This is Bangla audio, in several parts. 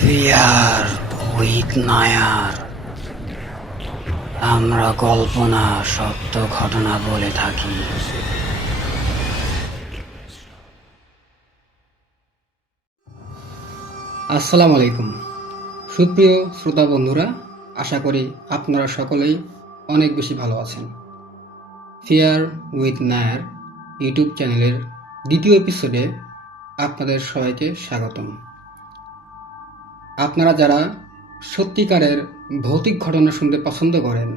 Fear with Nair. আমরা কল্পনা, সত্য ঘটনা বলে থাকি। আসসালামু আলাইকুম। সুপ্রিয় শ্রোতা বন্ধুরা, আশা করি আপনারা সকলেই অনেক বেশি ভালো আছেন। ফিয়ার উইথ নায়ার ইউটিউব চ্যানেলের দ্বিতীয় এপিসোডে আপনাদের সবাইকে স্বাগতম। আপনারা যারা সত্যিকারের ভৌতিক ঘটনা শুনতে পছন্দ করেন,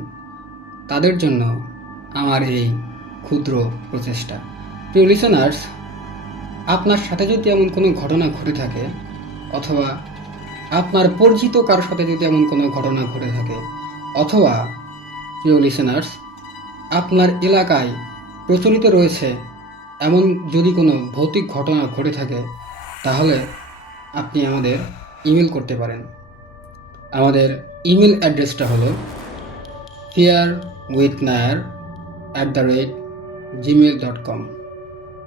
তাদের জন্য আমার এই ক্ষুদ্র প্রচেষ্টা। প্রিয় লিসনার্স আপনার সাথে যদি এমন কোনো ঘটনা ঘটে থাকে, অথবা আপনার পরিচিত কারোর সাথে যদি এমন কোনো ঘটনা ঘটে থাকে, অথবা প্রিয় লিসেনার্স আপনার এলাকায় প্রচলিত রয়েছে এমন যদি কোনো ভৌতিক ঘটনা ঘটে থাকে, তাহলে আপনি আমাদের ইমেল করতে পারেন। আমাদের ইমেল অ্যাড্রেসটা হলো fear with Nair at the rate Gmail dot com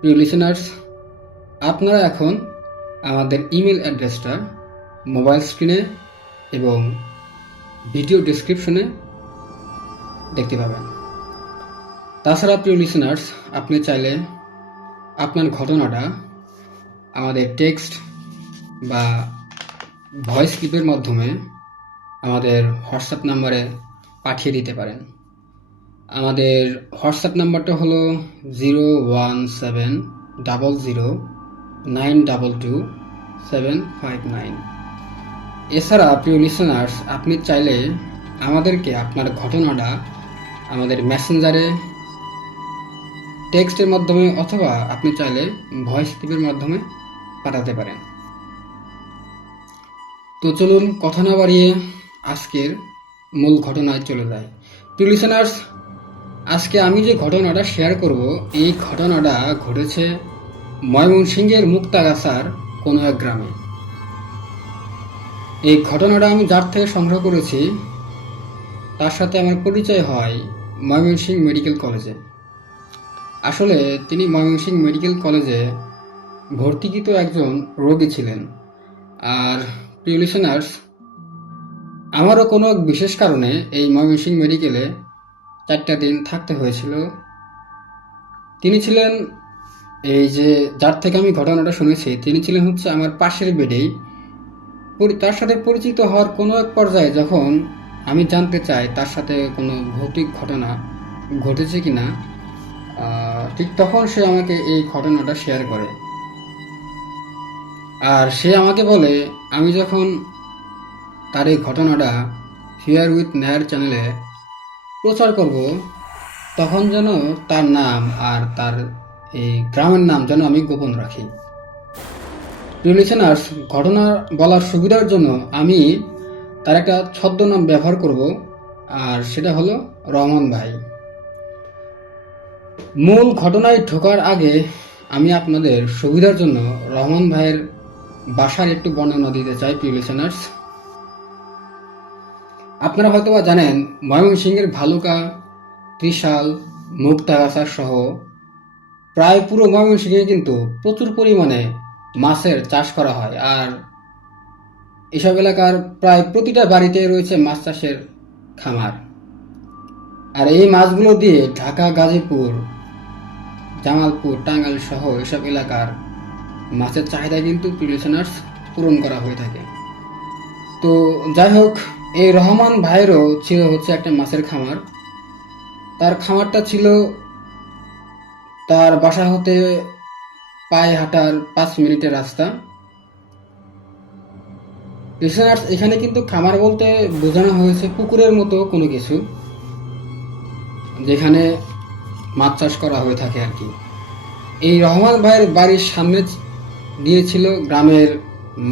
প্রিয় লিসেনার্স আপনারা এখন আমাদের ইমেল অ্যাড্রেসটা মোবাইল স্ক্রিনে এবং ভিডিও ডেসক্রিপশনে দেখতে পাবেন। তাছাড়া প্রিয় লিসেনার্স আপনি চাইলে আপনার ঘটনাটা আমাদের টেক্সট বা ভয়েস ক্লিপের মাধ্যমে আমাদের হোয়াটসঅ্যাপ নাম্বারে পাঠিয়ে দিতে পারেন। আমাদের হোয়াটসঅ্যাপ নাম্বারটা হলো zero one seven double zero nine double two seven five nine. এছাড়া প্রিয় লিসনার্স আপনি চাইলে আমাদেরকে আপনার ঘটনাটা আমাদের মেসেঞ্জারে টেক্সটের মাধ্যমে অথবা আপনি চাইলে ভয়েস ক্লিপের মাধ্যমে পাঠাতে পারেন। তো চলুন কথা না বাড়িয়ে আজকের মূল ঘটনায় চলে যায় প্রিয় আজকে আমি যে ঘটনাটা শেয়ার করব, এই ঘটনাটা ঘটেছে ময়মনসিংহের মুক্তাগাছার কোনো এক গ্রামে। এই ঘটনাটা আমি যার থেকে সংগ্রহ করেছি, তার সাথে আমার পরিচয় হয় ময়মনসিংহ মেডিকেল কলেজে। আসলে তিনি ময়মনসিংহ মেডিকেল কলেজে ভর্তিকৃত একজন রোগী ছিলেন। আর প্রিয় লিসেনার্স আমারও কোনো বিশেষ কারণে এই ময়মনসিংহ মেডিকেলে চারটা দিন থাকতে হয়েছিল। তিনি ছিলেন, এই যে যার থেকে আমি ঘটনাটা শুনেছি, তিনি ছিলেন হচ্ছে আমার পাশের বেডেই তার সাথে পরিচিত হওয়ার কোনো এক পর্যায়ে যখন আমি জানতে চাই তার সাথে কোনো ভৌতিক ঘটনা ঘটেছে কি না ঠিক তখন সে আমাকে এই ঘটনাটা শেয়ার করে। আর সে আমাকে বলে, আমি যখন তার এই ঘটনাটা ফিয়ার উইথ নেয়ার চ্যানেলে প্রচার করব, তখন যেন তার নাম আর তার এই গ্রামের নাম যেন আমি গোপন রাখি। প্রিয় লিসেনার্স ঘটনা বলার সুবিধার জন্য আমি তার একটা ছদ্মনাম ব্যবহার করব, আর সেটা হলো রহমান ভাই। মূল ঘটনায় ঢোকার আগে আমি আপনাদের সুবিধার জন্য রহমান ভাইয়ের বাসার একটু বর্ণনা দিতে চাই, প্রিয় লিসেনার্স আপনারা হয়তোবা জানেন, ময়মনসিংহের ভালুকা, ত্রিশাল, মুক্তাগাছা সহ প্রায় পুরো ময়মনসিংহে কিন্তু প্রচুর পরিমাণে মাছের চাষ করা হয়। আর এসব এলাকার প্রায় প্রতিটা বাড়িতে রয়েছে মাছ চাষের খামার। আর এই মাছগুলো দিয়ে ঢাকা, গাজীপুর, জামালপুর, টাঙ্গাইল সহ এসব এলাকার মাছের চাহিদা কিন্তু প্রিলিশনার্স পূরণ করা হয়ে থাকে। তো যাই হোক, এই রহমান ভাইয়েরও ছিল হচ্ছে একটা মাছের খামার। তার খামারটা ছিল তার বাসা হতে পায়ে হাঁটার পাঁচ মিনিটের রাস্তা। লিসনার্স এখানে কিন্তু খামার বলতে বোঝানো হয়েছে পুকুরের মতো কোনো কিছু, যেখানে মাছ চাষ করা হয়ে থাকে আর কি। এই রহমান ভাইয়ের বাড়ির সামনে দিয়েছিল গ্রামের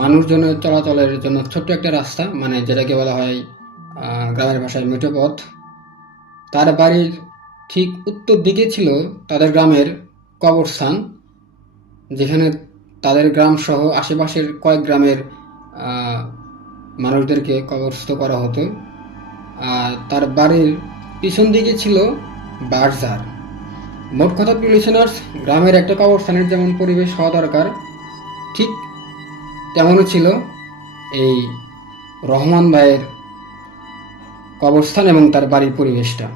মানুষজনের চলাচলের জন্য ছোট্ট একটা রাস্তা মানে যেটাকে বলা হয় গ্রামের ভাষায় মেঠো পথ। তার বাড়ির ঠিক উত্তর দিকে ছিল তাদের গ্রামের কবরস্থান, যেখানে তাদের গ্রাম সহ আশেপাশের কয়েক গ্রামের মানুষদেরকে কবরস্থ করা হতো। আর তার বাড়ির পিছন দিকে ছিল বারজার মোট কথা লিসেনার্স গ্রামের একটা কবরস্থানের যেমন পরিবেশ হওয়া দরকার ঠিক তেমনও ছিল এই রহমান ভাইয়ের কবরস্থান এবং তার বাড়ির পরিবেশটা।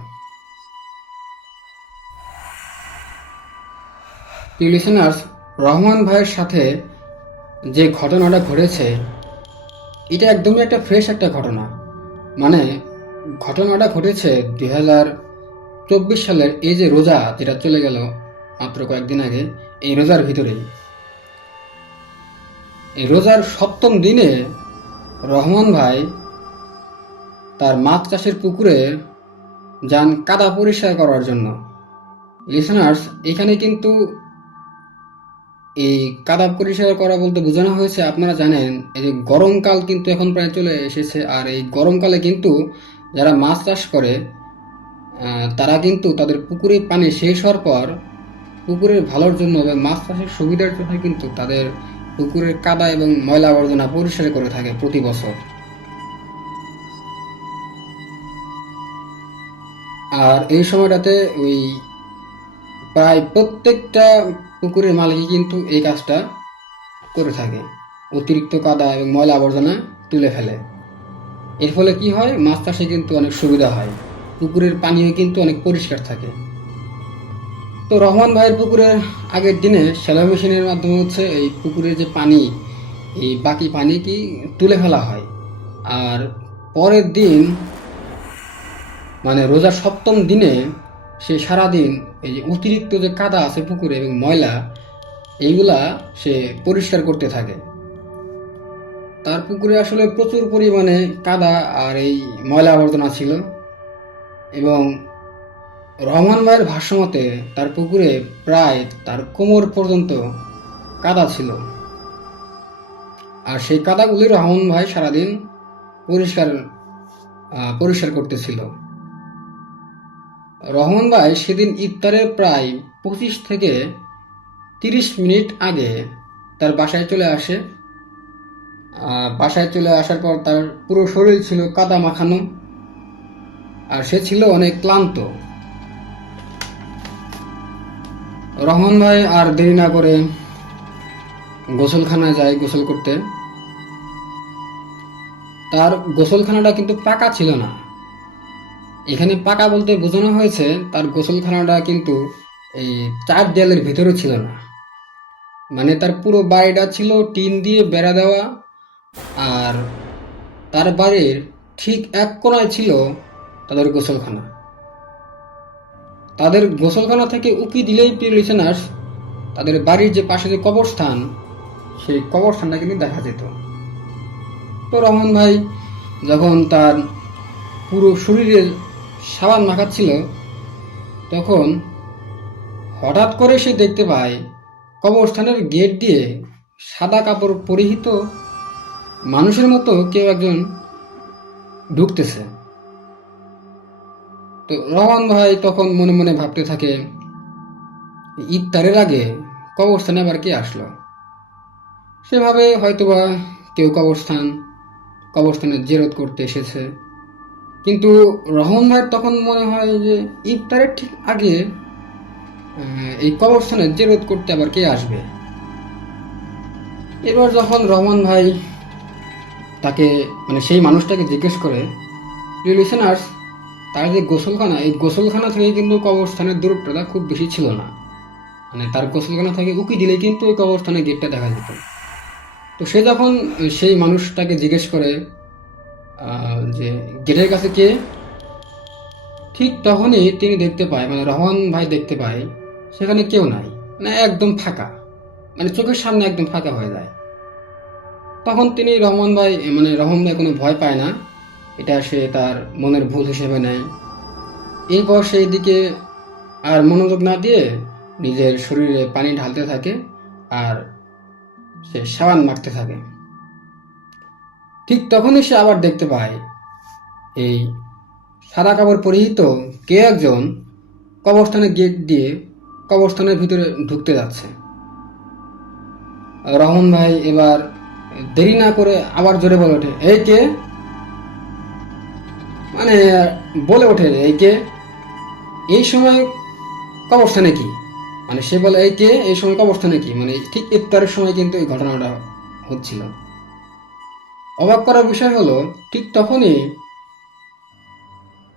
লিসেনার্স রহমান ভাইয়ের সাথে যে ঘটনাটা ঘটেছে, এটা একদমই একটা ফ্রেশ একটা ঘটনা। মানে ঘটনাটা ঘটেছে দুই হাজার চব্বিশ সালের এই যে রোজা, যেটা চলে গেল মাত্র কয়েকদিন আগে, এই রোজার ভিতরেই। এই রোজার সপ্তম দিনে রহমান ভাই তার মাছ চাষের পুকুরে যান কাদা পরিষ্কার করার জন্য। লিসনার্স এখানে কিন্তু এই কাদা পরিষ্কার করা বলতে বোঝানো হয়েছে, আপনারা জানেন, এই যে গরমকাল কিন্তু এখন প্রায় চলে এসেছে, আর এই গরমকালে কিন্তু যারা মাছ চাষ করে তারা কিন্তু তাদের পুকুরে পানি শেষ হওয়ার পর পুকুরের ভালোর জন্য মাছ চাষের সুবিধার জন্য কিন্তু তাদের পুকুরের কাদা এবং ময়লা আবর্জনা পরিষ্কার করে থাকে প্রতি বছর। আর এই সময়টাতে ওই প্রায় প্রত্যেকটা পুকুরের মালিকই কিন্তু এই কাজটা করে থাকে। অতিরিক্ত কাদা এবং ময়লা আবর্জনা তুলে ফেলে। এর ফলে কি হয়? মাছ চাষে কিন্তু অনেক সুবিধা হয়। পুকুরের পানিও কিন্তু অনেক পরিষ্কার থাকে। তো রহমান ভাইয়ের পুকুরের আগের দিনে শ্যালো মেশিনের মাধ্যমে হচ্ছে এই পুকুরের যে পানি, এই বাকি পানি কি তুলে ফেলা হয়? আর পরের দিন মানে রোজার সপ্তম দিনে সে সারাদিন এই যে অতিরিক্ত যে কাদা আছে পুকুরে এবং ময়লা, এইগুলা সে পরিষ্কার করতে থাকে। তার পুকুরে আসলে প্রচুর পরিমাণে কাদা আর এই ময়লা আবর্জনা ছিল এবং রহমান ভাইয়ের ভাষ্যমতে, তার পুকুরে প্রায় তার কোমর পর্যন্ত কাদা ছিল। আর সেই কাদাগুলি রহমান ভাই সারাদিন পরিষ্কার পরিষ্কার করতেছিল। রহমান ভাই সেদিন ইফতারের প্রায় পঁচিশ থেকে তিরিশ মিনিট আগে তার বাসায় চলে আসে। বাসায় চলে আসার পর তার পুরো শরীর ছিল কাদা মাখানো। আর সে ছিল অনেক ক্লান্ত। রহমান ভাই আর দেরি না করে গোসলখানায় যায় গোসল করতে। তার গোসলখানাটা কিন্তু পাকা ছিল না। এখানে পাকা বলতে বোঝানো হয়েছে, তার গোসলখানাটা কিন্তু এই চার দেয়ালের ভিতরে ছিল না। মানে তার পুরো বাড়িটা ছিল টিন দিয়ে বেড়া দেওয়া, আর তার বাড়ির ঠিক এক কোনায় ছিল তাদের গোসলখানা। তাদের গোসলখানা থেকে উকি দিলেই প্রিয় লিসেনার্স তাদের বাড়ির যে পাশে যে কবরস্থান, সেই কবরস্থানটা কিন্তু দেখা যেত। তো রহমান ভাই যখন তার পুরো শরীরে সাবান মাখাচ্ছিল, তখন হঠাৎ করে সে দেখতে পায়, কবরস্থানের গেট দিয়ে সাদা কাপড় পরিহিত মানুষের মতো কেউ একজন ঢুকতেছে। তো রহমান ভাই তখন মনে মনে ভাবতে থাকে, ইফতারের আগে কবরস্থানে আবার কে আসলো? সেভাবে হয়তোবা কেউ কবরস্থান, কবরস্থানে জেরত করতে এসেছে। কিন্তু রহমান ভাইয়ের তখন মনে হয় যে ইফতারের ঠিক আগে এই কবরস্থানে জেরত করতে আবার কে আসবে? এবার যখন রহমান ভাই তাকে মানে সেই মানুষটাকে জিজ্ঞেস করে লিসেনার্স তার যে গোসলখানা, এই গোসলখানা থেকে কিন্তু কবরস্থানের দূরত্বটা খুব বেশি ছিল না। মানে তার গোসলখানা থেকে উকি দিলেই কিন্তু ওই কবরস্থানের গেটটা দেখা যেত। তো সে যখন সেই মানুষটাকে জিজ্ঞেস করে যে গেটের কাছে কে? ঠিক তখনই তিনি দেখতে পায় মানে রহমান ভাই দেখতে পায়, সেখানে কেউ নাই। মানে একদম ফাঁকা। মানে চোখের সামনে একদম ফাঁকা হয়ে যায়। তখন তিনি রহমান ভাই মানে রহমান ভাই কোনো ভয় পায় না। এটা সে তার মনের ভুল হিসেবে নেয়। এরপর সেই দিকে আর মনোযোগ না দিয়ে নিজের শরীরে পানি ঢালতে থাকে আর সে সাবান মাখতে থাকে। ঠিক তখনই সে আবার দেখতে পায়, এই সাদা কাপড় পরিহিত কে একজন কবরস্থানের গেট দিয়ে কবরস্থানের ভিতরে ঢুকতে যাচ্ছে। রহমান ভাই এবার দেরি না করে আবার জোরে বলে ওঠে, এই কে? মানে বলে ওঠে এই কে? এই সময় কবরস্থানে কি? মানে সে বলে, এই কে? এই সময় কবরস্থানে কি? মানে ঠিক ইফতারের সময় কিন্তু এই ঘটনাটা হচ্ছিল। অবাক করার বিষয় হলো, ঠিক তখনই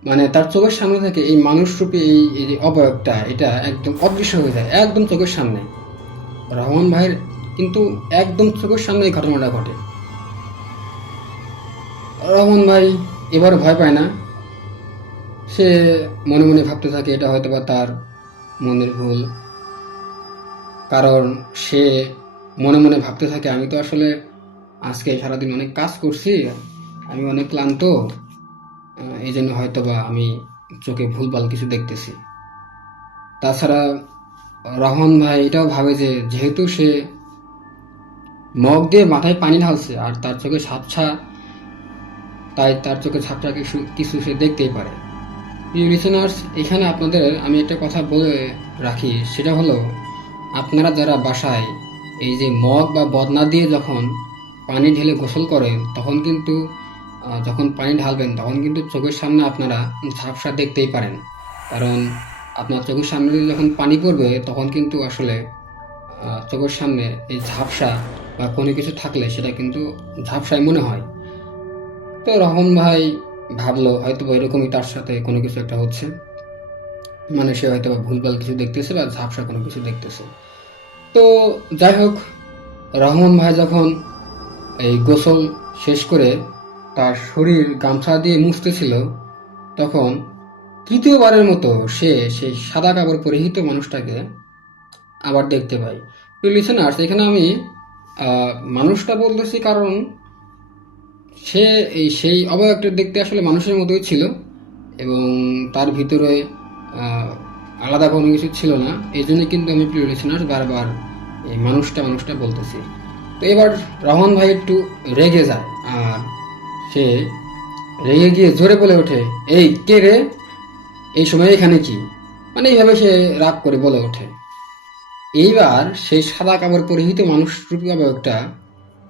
মানে তার চোখের সামনে থেকে এই মানুষরূপী এই এই যে অবয়বটা, এটা একদম অদৃশ্য হয়ে যায়, একদম চোখের সামনে। রহমান ভাইয়ের কিন্তু একদম চোখের সামনে এই ঘটনাটা ঘটে। রহমান ভাই এবার ভয় পায় না। সে মনে মনে ভাবতে থাকে, এটা হয়তো বা তার মনের ভুল। কারণ সে মনে মনে ভাবতে থাকে, আমি তো আসলে আজকে সারাদিন অনেক কাজ করছি, আমি অনেক ক্লান্ত এই জন্য হয়তো বা আমি চোখে ভুলভাল কিছু দেখতেছি। তাছাড়া রহমান ভাই এটাও ভাবে যে, যেহেতু সে মগ দিয়ে মাথায় পানি ঢালছে আর তার চোখে ঝাপসা তাই তার চোখে ঝাপসা কিছু কিছু সে দেখতেই পারে। প্রিয় এখানে আপনাদের আমি একটা কথা বলে রাখি, সেটা হলো, আপনারা যারা বাসায় এই যে মগ বা বদনা দিয়ে যখন পানি ঢেলে গোসল করেন, তখন কিন্তু যখন পানি ঢালবেন, তখন কিন্তু চোখের সামনে আপনারা ঝাপসা দেখতেই পারেন। কারণ আপনার চোখের সামনে যখন পানি পড়বে, তখন কিন্তু আসলে চোখের সামনে এই ঝাপসা বা কোনো কিছু থাকলে সেটা কিন্তু ঝাপসায় মনে হয়। তো রহমান ভাই ভাবলো হয়তো বা এরকমই তার সাথে কোনো কিছু একটা হচ্ছে। মানে সে হয়তো বা ভুলভাল কিছু দেখতেছে বা ঝাপসা কোনো কিছু দেখতেছে। তো যাই হোক, রহমান ভাই যখন এই গোসল শেষ করে তার শরীর গামছা দিয়ে মুছতেছিল, তখন তৃতীয়বারের মতো সে সেই সাদা কাপড় পরিহিত মানুষটাকে আবার দেখতে পাই লিসেনার্স, এখানে আমি মানুষটা বলতেছি কারণ সে এই সেই অবয়বটা দেখতে আসলে মানুষের মতোই ছিল এবং তার ভিতরে আলাদা কোনো কিছু ছিল না। এই জন্য কিন্তু আমি প্রিয় লিসেনার্স বারবার এই মানুষটা মানুষটা বলতেছি। তো এবার রহমান ভাই একটু রেগে যায় আর সে রেগে গিয়ে জোরে বলে ওঠে, এই কে রে? এই সময় এখানে কি? মানে এইভাবে সে রাগ করে বলে ওঠে। এইবার সেই সাদা কাপড় পরিহিত মানুষ রূপী অবয়বটা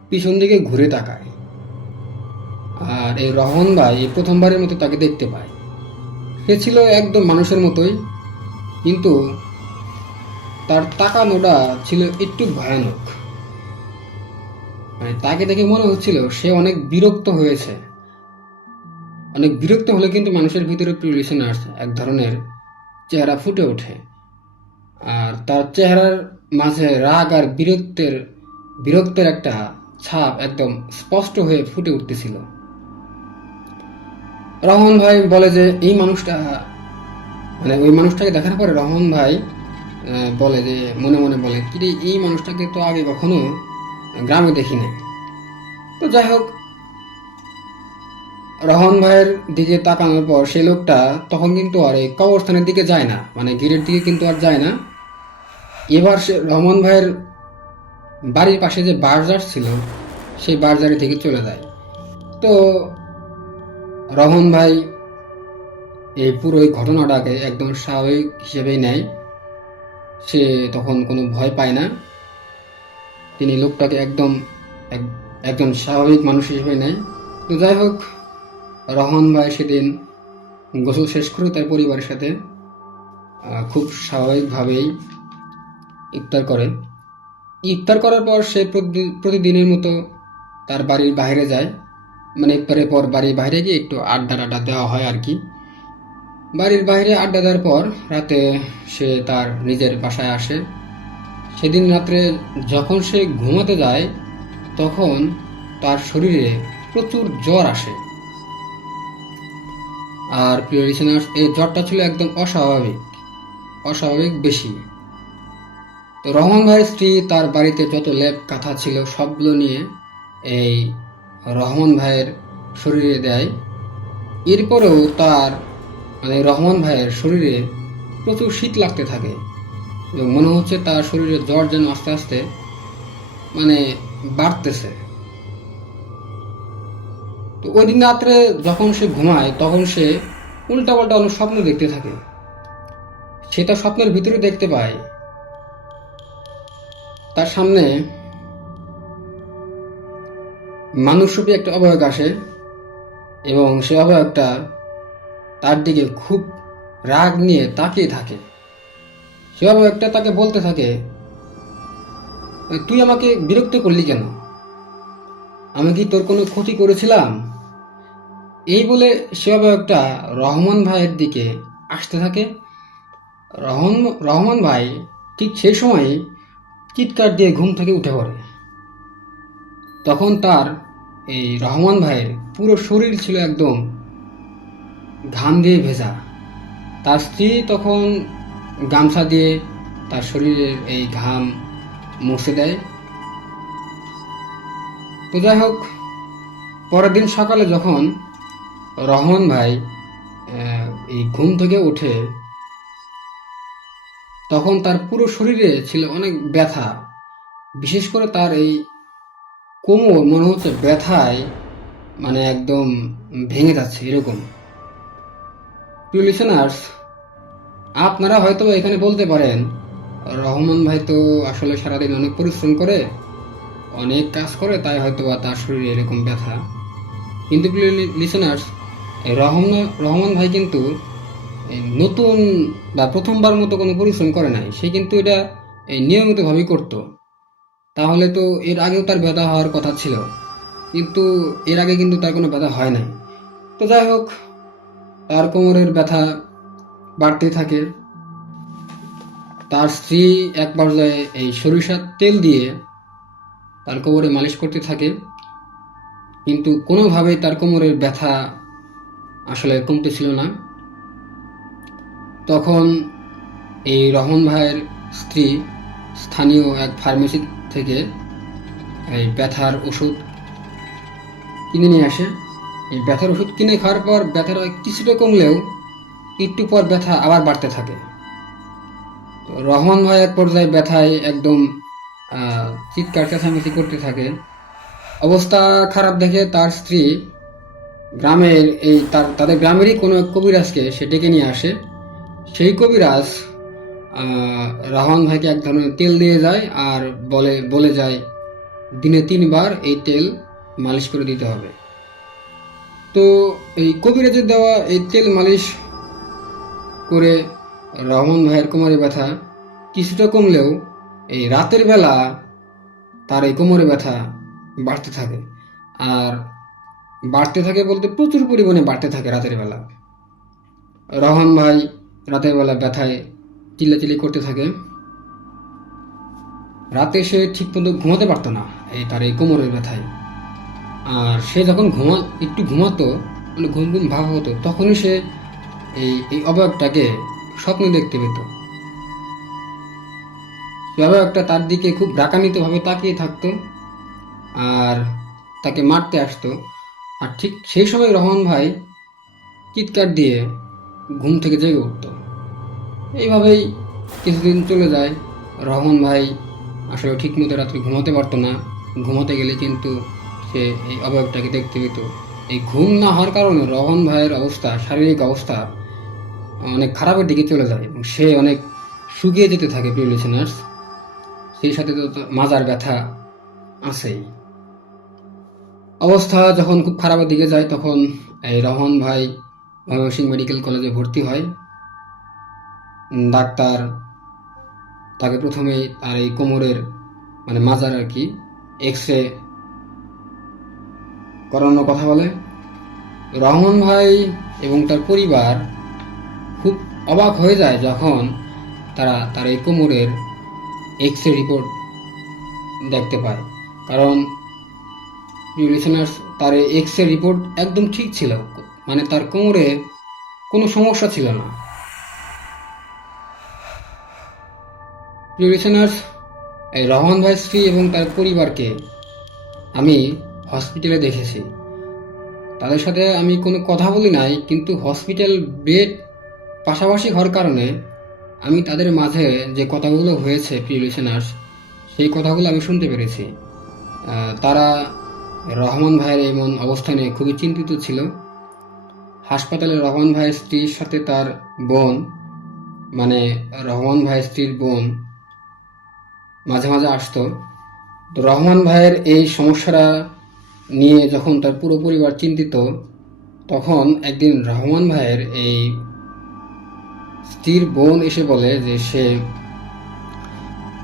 পিছন দিকে ঘুরে তাকায়। আর এই রহমান ভাই প্রথমবারের মতো তাকে দেখতে পায় সে ছিল একদম মানুষের মতোই, কিন্তু তার তাকানোটা ছিল একটু ভয়ানক। মানে তাকে দেখে মনে হচ্ছিল সে অনেক বিরক্ত হয়েছে। অনেক বিরক্ত হলে কিন্তু মানুষের ভিতরে প্রিলিশনার্স এক ধরনের চেহারা ফুটে ওঠে। আর তার চেহারার মাঝে রাগ আর বিরক্তের বিরক্তের একটা ছাপ একদম স্পষ্ট হয়ে ফুটে উঠতেছিল। রহমান ভাই বলে যে, এই মানুষটা মানে ওই মানুষটাকে দেখার পরে রহমান ভাই বলে যে, মনে মনে বলে কি এই মানুষটাকে তো আগে কখনো গ্রামে দেখি নাই তো যাই হোক রহন ভাইয়ের দিকে তাকানোর পর সেই লোকটা তখন কিন্তু আর এই কবরস্থানের দিকে যায় না মানে গিরের দিকে কিন্তু আর যায় না। এবার সে রহমান ভাইয়ের বাড়ির পাশে যে বার্জার ছিল, সেই বার্জারি থেকে চলে যায়। তো রহমান ভাই এই পুরো ঘটনাটাকে একদম স্বাভাবিক হিসেবেই নেয়। সে তখন কোনো ভয় পায় না। তিনি লোকটাকে একদম, এক- একজন স্বাভাবিক মানুষ হিসেবে নেয়। তো যাই হোক, রহমান ভাই সেদিন গোসল শেষ করে তার পরিবারের সাথে খুব স্বাভাবিকভাবেই ইফতার করে। ইফতার করার পর সে প্রতিদিনের মতো তার বাড়ির বাইরে যায়। মানে ইফতারের পর বাড়ির বাইরে গিয়ে একটু আড্ডা টাড্ডা দেওয়া হয় আর কি। বাড়ির বাইরে আড্ডা দেওয়ার পর রাতে সে তার নিজের বাসায় আসে। সেদিন রাত্রে যখন সে ঘুমাতে যায়, তখন তার শরীরে প্রচুর জ্বর আসে। আর প্রিয় লিসেনার্স এই জ্বরটা ছিল একদম অস্বাভাবিক অস্বাভাবিক বেশি। তো রহমান ভাইয়ের স্ত্রী, তার বাড়িতে যত লেপ কাঁথা ছিল, সবগুলো নিয়ে এই রহমান ভাইয়ের শরীরে দেয়। এরপরেও তার মানে রহমান ভাইয়ের শরীরে প্রচুর শীত লাগতে থাকে এবং মনে হচ্ছে তার শরীরে জ্বর যেন আস্তে আস্তে মানে বাড়তেছে। তো ওই দিন রাত্রে যখন সে ঘুমায়, তখন সে উল্টাপাল্টা অনেক স্বপ্ন দেখতে থাকে। সে তার স্বপ্নের ভিতরে দেখতে পায়, তার সামনে মানুষরূপী একটা অবয়ক আসে এবং সে অবয়বটা তার দিকে খুব রাগ নিয়ে তাকিয়ে থাকে। সে অবয়বটা তাকে বলতে থাকে, তুই আমাকে বিরক্ত করলি কেন? আমি কি তোর কোনো ক্ষতি করেছিলাম? এই বলে সে একটা রহমান ভাইয়ের দিকে আসতে থাকে। রহমান রহমান ভাই ঠিক সেই সময় চিৎকার দিয়ে ঘুম থেকে উঠে পড়ে। তখন তার এই রহমান ভাইয়ের পুরো শরীর ছিল একদম ঘাম দিয়ে ভেজা। তার স্ত্রী তখন গামছা দিয়ে তার শরীরের এই ঘাম মুছে দেয়। তো যাই হোক, পরের দিন সকালে যখন রহমান ভাই এই ঘুম থেকে উঠে, তখন তার পুরো শরীরে ছিল অনেক ব্যথা। বিশেষ করে তার এই কোমর মনে হচ্ছে ব্যথায় মানে একদম ভেঙে যাচ্ছে, এরকম। প্রিয় লিসেনার্স আপনারা হয়তো এখানে বলতে পারেন, রহমান ভাই তো আসলে সারাদিন অনেক পরিশ্রম করে, অনেক কাজ করে, তাই হয়তো বা তার শরীরে এরকম ব্যথা। কিন্তু প্রিয় লিসেনার্স রহমান রহমান ভাই কিন্তু নতুন বা প্রথমবার মতো কোনো পরিশ্রম করে নাই। সে কিন্তু এটা নিয়মিতভাবেই করতো। তাহলে তো এর আগেও তার ব্যথা হওয়ার কথা ছিল। কিন্তু এর আগে কিন্তু তার কোনো ব্যথা হয় নাই। তো যাই হোক, তার কোমরের ব্যথা বাড়তে থাকে। তার স্ত্রী এক পর্যায়ে এই সরিষার তেল দিয়ে তার কোমরে মালিশ করতে থাকে। কিন্তু কোনোভাবেই তার কোমরের ব্যথা আসলে কমতে ছিল না। তখন এই রহমান ভাইয়ের স্ত্রী স্থানীয় এক ফার্মেসি থেকে এই ব্যথার ওষুধ কিনে নিয়ে আসে। এই ব্যথার ওষুধ কিনে খাওয়ার পর ব্যথাটা কিছুটা কমলেও একটু পর ব্যথা আবার বাড়তে থাকে। রহমান ভাই এক পর্যায়ে ব্যথায় একদম চিৎকার, চেঁচামেচি করতে থাকে। অবস্থা খারাপ দেখে তার স্ত্রী গ্রামের এই তার, তাদের গ্রামেরই কোনো এক কবিরাজকে সে ডেকে নিয়ে আসে। সেই কবিরাজ আহ, রহমান ভাইকে এক ধরনের তেল দিয়ে যায় আর বলে বলে যায় দিনে তিনবার এই তেল মালিশ করে দিতে হবে। তো এই কবিরাজের দেওয়া এই তেল মালিশ করে রহমান ভাইয়ের কোমরে ব্যথা কিছুটা কমলেও এই রাতের বেলা তার এই কোমরে ব্যথা বাড়তে থাকে। আর বাড়তে থাকে বলতে প্রচুর পরিমাণে বাড়তে থাকে রাতের বেলা। রহমান ভাই রাতের বেলা ব্যথায় চিল্লাচিল্লি করতে থাকে। রাতে সে ঠিক মতো ঘুমাতে পারতো না, এই তার এই কোমরের ব্যথায়। আর সে যখন ঘুমা, একটু ঘুমাতো মানে ঘুম ঘুম ভাব হতো, তখনই সে এই এই অবয়বটাকে স্বপ্ন দেখতে পেত। সে অবয়বটা তার দিকে খুব ডাকানিতভাবে তাকিয়ে থাকতো আর তাকে মারতে আসতো। আর ঠিক সেই সময় রহমান ভাই চিৎকার দিয়ে ঘুম থেকে জেগে উঠত। এইভাবেই কিছুদিন চলে যায়। রহমান ভাই আসলে ঠিক মতো রাত্রে ঘুমাতে পারতো না। ঘুমাতে গেলে কিন্তু সে এই অবয়বটাকে দেখতে পেত। এই ঘুম না হওয়ার কারণে রহমান ভাইয়ের অবস্থা, শারীরিক অবস্থা অনেক খারাপের দিকে চলে যায় এবং সে অনেক শুকিয়ে যেতে থাকে প্রিয় লিসেনার্স সেই সাথে তো মাজার ব্যথা আছেই। অবস্থা যখন খুব খারাপের দিকে যায়, তখন এই রহমান ভাই ময়মনসিংহ মেডিকেল কলেজে ভর্তি হয়। ডাক্তার, তাকে প্রথমে তার এই কোমরের মানে মাজার আর কি এক্স রে করানোর কথা বলে। রহমান ভাই এবং তার পরিবার খুব অবাক হয়ে যায় যখন তারা তার এই কোমরের এক্স রে রিপোর্ট দেখতে পায়। কারণ লিসেনার্স তার এক্স রে রিপোর্ট একদম ঠিক ছিল। মানে তার কোমরে কোনো সমস্যা ছিল না। লিসেনার্স এই রহমান ভাই স্ত্রী এবং তার পরিবারকে আমি হসপিটালে দেখেছি। তাদের সাথে আমি কোনো কথা বলি নাই, কিন্তু হসপিটাল বেড পাশাপাশি হওয়ার কারণে আমি তাদের মাঝে যে কথাগুলো হয়েছে, প্রিয় লিসেনার্স সেই কথাগুলো আমি শুনতে পেরেছি। তারা রহমান ভাইয়ের এমন অবস্থানে খুবই চিন্তিত ছিল। হাসপাতালে রহমান ভাইয়ের স্ত্রীর সাথে তার বোন মানে রহমান ভাইয়ের স্ত্রীর বোন মাঝে মাঝে আসতো। তো রহমান ভাইয়ের এই সমস্যাটা নিয়ে যখন তার পুরো পরিবার চিন্তিত, তখন একদিন রহমান ভাইয়ের এই স্ত্রীর বোন এসে বলে যে সে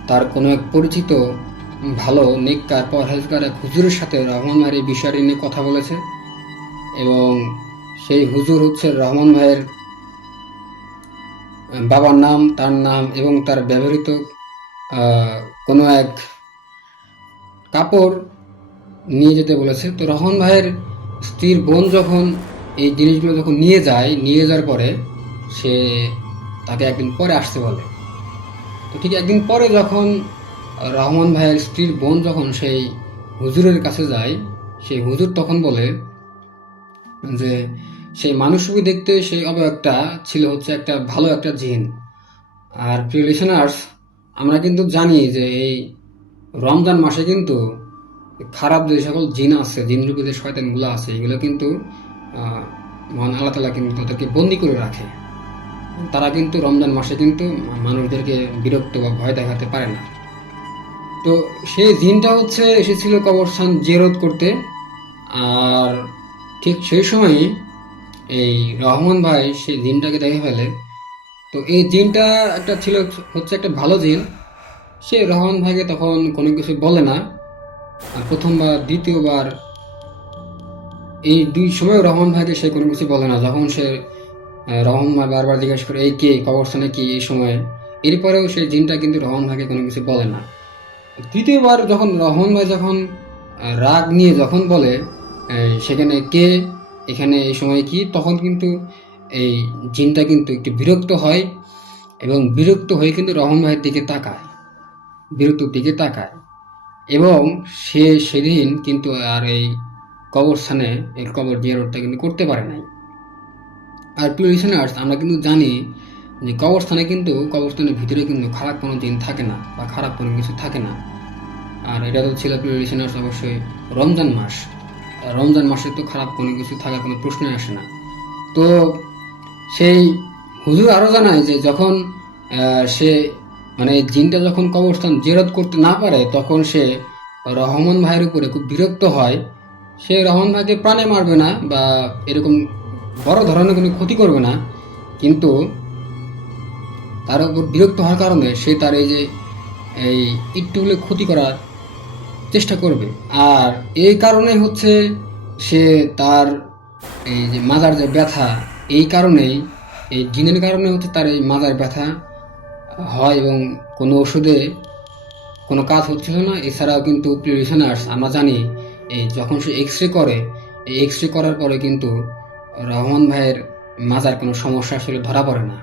তার কোনো এক পরিচিত ভালো নেককার পরহেজগার এক হুজুরের সাথে রহমান ভাইয়ের এই বিষয়টি নিয়ে কথা বলেছে এবং সেই হুজুর হচ্ছে রহমান ভাইয়ের বাবার নাম, তার নাম এবং তার ব্যবহৃত কোনো এক কাপড় নিয়ে যেতে বলেছে। তো রহমান ভাইয়ের স্ত্রীর বোন যখন এই জিনিসগুলো যখন নিয়ে যায়, নিয়ে যাওয়ার পরে সে তাকে একদিন পরে আসতে বলে। তো ঠিক একদিন পরে যখন রহমান ভাইয়ের স্ত্রীর বোন যখন সেই হুজুরের কাছে যায়, সেই হুজুর তখন বলে যে, সেই মানুষকে দেখতে সেই অবয়বটা ছিল হচ্ছে একটা ভালো একটা জিন। আর প্রিয় আমরা কিন্তু জানি যে এই রমজান মাসে কিন্তু খারাপ যে সকল জিন আছে, জিনরূপী যে শয়তানগুলো আছে, এগুলো কিন্তু মহান আল্লাহ তালা কিন্তু তাদেরকে বন্দি করে রাখে। তারা কিন্তু রমজান মাসে কিন্তু মানুষদেরকে বিরক্ত বা ভয় দেখাতে পারে না। তো সেই জিনটা হচ্ছে এসেছিল কবরস্থান জেরত করতে। আর ঠিক সেই সময়ই এই রহমান ভাই সেই জিনটাকে দেখে ফেলে। তো এই জিনটা একটা ছিল, হচ্ছে একটা ভালো জিন সে রহমান ভাইকে তখন কোনো কিছু বলে না। আর প্রথমবার, দ্বিতীয়বার, এই দুই সময় রহমান ভাইকে সে কোনো কিছু বলে না। যখন সে রহমান ভাই বারবার জিজ্ঞেস করে, এই কে? কবরস্থানে কি এই সময়ে? এরপরেও সেই জিনটা কিন্তু রহমান ভাইকে কোনো কিছু বলে না। তৃতীয়বার যখন রহমান ভাই যখন রাগ নিয়ে যখন বলে সেখানে কে? এখানে এই সময় কি? তখন কিন্তু এই জিনটা কিন্তু একটু বিরক্ত হয় এবং বিরক্ত হয়ে কিন্তু রহমান ভাইয়ের দিকে তাকায় বিরক্তির দিকে তাকায়। এবং সে সেদিন কিন্তু আর এই কবরস্থানে এই কবর জিয়ারতটা কিন্তু করতে পারে নাই। আর প্রিয় লিসেনার্স আমরা কিন্তু জানি যে কবরস্থানে কিন্তু, কবরস্থানের ভিতরে কিন্তু খারাপ কোনো দিন থাকে না বা খারাপ কোনো কিছু থাকে না। আর এটা তো ছিল প্রিয় লিসেনার্স অবশ্যই রমজান মাস। রমজান মাসে তো খারাপ কোনো কিছু থাকার কোনো প্রশ্নই আসে না। তো সেই হুজুর আরও জানায় যে যখন সে মানে জিনটা যখন কবরস্থান জেরত করতে না পারে, তখন সে রহমান ভাইয়ের উপরে খুব বিরক্ত হয়। সে রহমান ভাইকে প্রাণে মারবে না বা এরকম বড় ধরনের কোনো ক্ষতি করবে না। কিন্তু তার উপর বিরক্ত হওয়ার কারণে সে তার এই যে, এই হলে ক্ষতি করার চেষ্টা করবে। আর এই কারণে হচ্ছে সে তার এই যে মাজার যে ব্যথা এই কারণেই, এই জিনের কারণে হচ্ছে তার এই মাজার ব্যথা হয় এবং কোনো ওষুধে কোনো কাজ হচ্ছিল না। এছাড়াও কিন্তু লিসেনার্স আমরা জানি, এই যখন সে এক্স রে করে, এই এক্স রে করার পরে কিন্তু রহমান ভাইয়ের মাজার কোনো সমস্যা আসলে ধরা পড়ে না।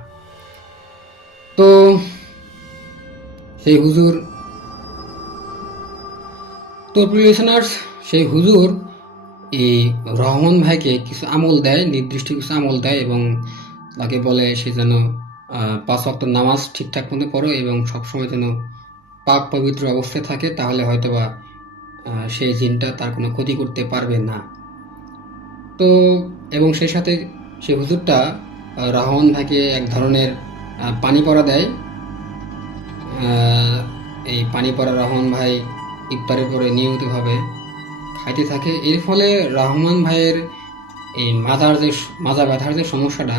তো সেই হুজুর, তো লিসেনার্স সেই হুজুর এই রহমান ভাইকে কিছু আমল দেয়, নির্দিষ্ট কিছু আমল দেয় এবং তাকে বলে সে যেন পাঁচ ওয়াক্ত নামাজ ঠিকঠাক মতো পড়ো এবং সবসময় যেন পাক পবিত্র অবস্থায় থাকে, তাহলে হয়তোবা সেই জিনটা তার কোনো ক্ষতি করতে পারবে না। তো, এবং সেই সাথে সে হুজুরটা রহমান ভাইকে এক ধরনের পানি পড়া দেয়। এই পানি পড়া রহমান ভাই ইফতারের পরে নিয়মিতভাবে খাইতে থাকে। এর ফলে রহমান ভাইয়ের এই মাথার যে মাজা ব্যথার যে সমস্যাটা,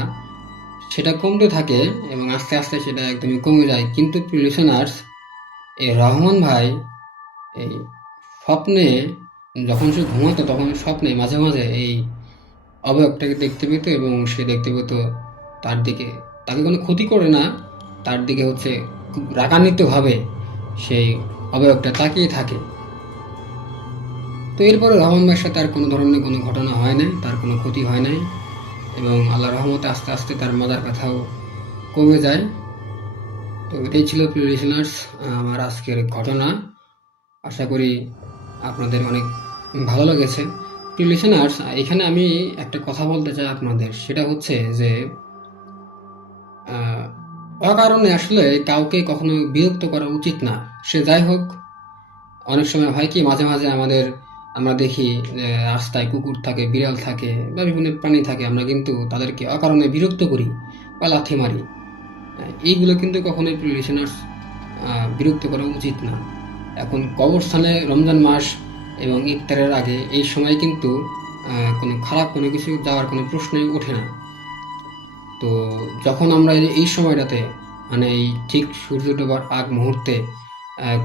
সেটা কমতে থাকে এবং আস্তে আস্তে সেটা একদমই কমে যায়। কিন্তু লিসেনার্স এই রহমান ভাই এই স্বপ্নে যখন সে ঘুমাতো, তখন স্বপ্নে মাঝে মাঝে এই অবয়বটাকে দেখতে পেত এবং সে দেখতে পেত তার দিকে। তাকে কোনো ক্ষতি করে না, তার দিকে হচ্ছে খুব রাগান্বিতভাবে সেই অবয়বটা তাকিয়ে থাকে। তো এরপরে রহমান ভাইয়ের সাথে আর কোনো ধরনের কোনো ঘটনা হয় নাই, তার কোনো ক্ষতি হয় নাই এবং আল্লাহ রহমতে আস্তে আস্তে তার মাদার ব্যথাও কমে যায়। তো এটাই ছিল প্রিয় লিসেনার্স আমার আজকের ঘটনা। আশা করি আপনাদের অনেক ভালো লেগেছে। প্রিয় লিসেনার্স এখানে আমি একটা কথা বলতে চাই আপনাদের। সেটা হচ্ছে যে অকারণে আসলে কাউকে কখনো বিরক্ত করা উচিত না। সে যাই হোক, অনেক সময় হয় কি, মাঝে মাঝে আমাদের আমরা দেখি রাস্তায় কুকুর থাকে, বিড়াল থাকে বা বিভিন্ন প্রাণী থাকে, আমরা কিন্তু তাদেরকে অকারণে বিরক্ত করি বা লাথি মারি। এইগুলো কিন্তু কখনোই লিসেনার্স বিরক্ত করা উচিত না। এখন কবরস্থানে রমজান মাস এবং ইফতারের আগে এই সময় কিন্তু কোনো খারাপ কোনো কিছু যাওয়ার কোনো প্রশ্নই ওঠে না। তো যখন আমরা এই সময়টাতে মানে এই ঠিক সূর্য ডোবার আগ মুহূর্তে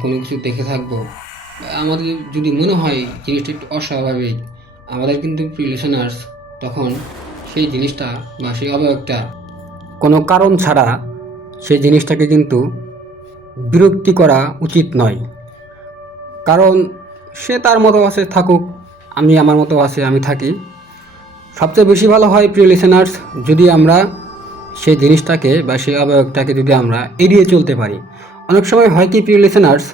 কোনো কিছু দেখে থাকব আমাদের যদি মনে হয় জিনিসটা একটু অস্বাভাবিক, আমাদের কিন্তু প্রিয় লিসনার্স তখন সেই জিনিসটা বা সেই অবয়বটা কোনো কারণ ছাড়া সেই জিনিসটাকে কিন্তু বিরক্তি করা উচিত নয়। কারণ সে তার মতো আছে থাকুক, আমি আমার মতো আছে আমি থাকি। সবচেয়ে বেশি ভালো হয় প্রিয় লিসেনার্স যদি আমরা সেই জিনিসটাকে বা সেই অবয়বটাকে যদি আমরা এড়িয়ে চলতে পারি। অনেক সময় হয় কি প্রিয় লিসেনার্স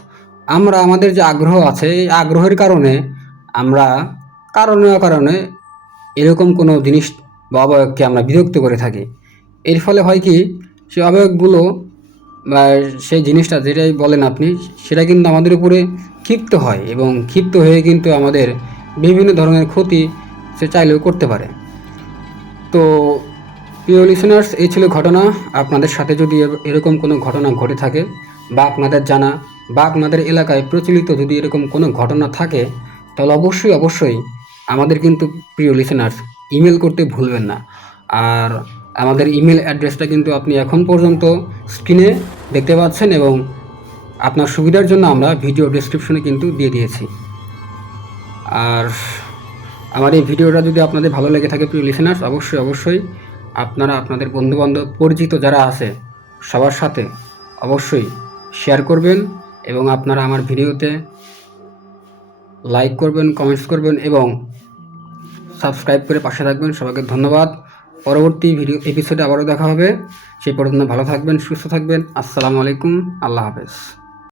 আমরা আমাদের যে আগ্রহ আছে, এই আগ্রহের কারণে আমরা কারণে অকারণে এরকম কোনো জিনিস বা অবয়বকে আমরা বিরক্ত করে থাকি। এর ফলে হয় কি, সে অবয়বগুলো বা সেই জিনিসটা যেটাই বলেন আপনি, সেটা কিন্তু আমাদের উপরে ক্ষিপ্ত হয় এবং ক্ষিপ্ত হয়ে কিন্তু আমাদের বিভিন্ন ধরনের ক্ষতি সে চাইলেও করতে পারে। তো প্রিয় লিসেনার্স এই ছিল ঘটনা। আপনাদের সাথে যদি এরকম কোনো ঘটনা ঘটে থাকে বা আপনাদের জানা বা আপনাদের এলাকায় প্রচলিত যদি এরকম কোনো ঘটনা থাকে, তাহলে অবশ্যই অবশ্যই আমাদের কিন্তু প্রিয় লিসেনার্স ইমেল করতে ভুলবেন না। আর আমাদের ইমেল অ্যাড্রেসটা কিন্তু আপনি এখন পর্যন্ত স্ক্রিনে দেখতে পাচ্ছেন এবং আপনার সুবিধার জন্য আমরা ভিডিও ডেসক্রিপশনে কিন্তু দিয়ে দিয়েছি। আর আমার এই ভিডিওটা যদি আপনাদের ভালো লেগে থাকে প্রিয় লিসেনার্স অবশ্যই অবশ্যই আপনারা আপনাদের বন্ধুবান্ধব, পরিচিত যারা আছে, সবার সাথে অবশ্যই শেয়ার করবেন। এবং আপনারা আমার ভিডিওতে লাইক করবেন কমেন্টস করবেন এবং সাবস্ক্রাইব করে পাশে থাকবেন। সবাইকে ধন্যবাদ। পরবর্তী ভিডিও এপিসোডে আবারও দেখা হবে। সেই পর্যন্ত ভালো থাকবেন, সুস্থ থাকবেন। আসসালামু আলাইকুম। আল্লাহ হাফেজ।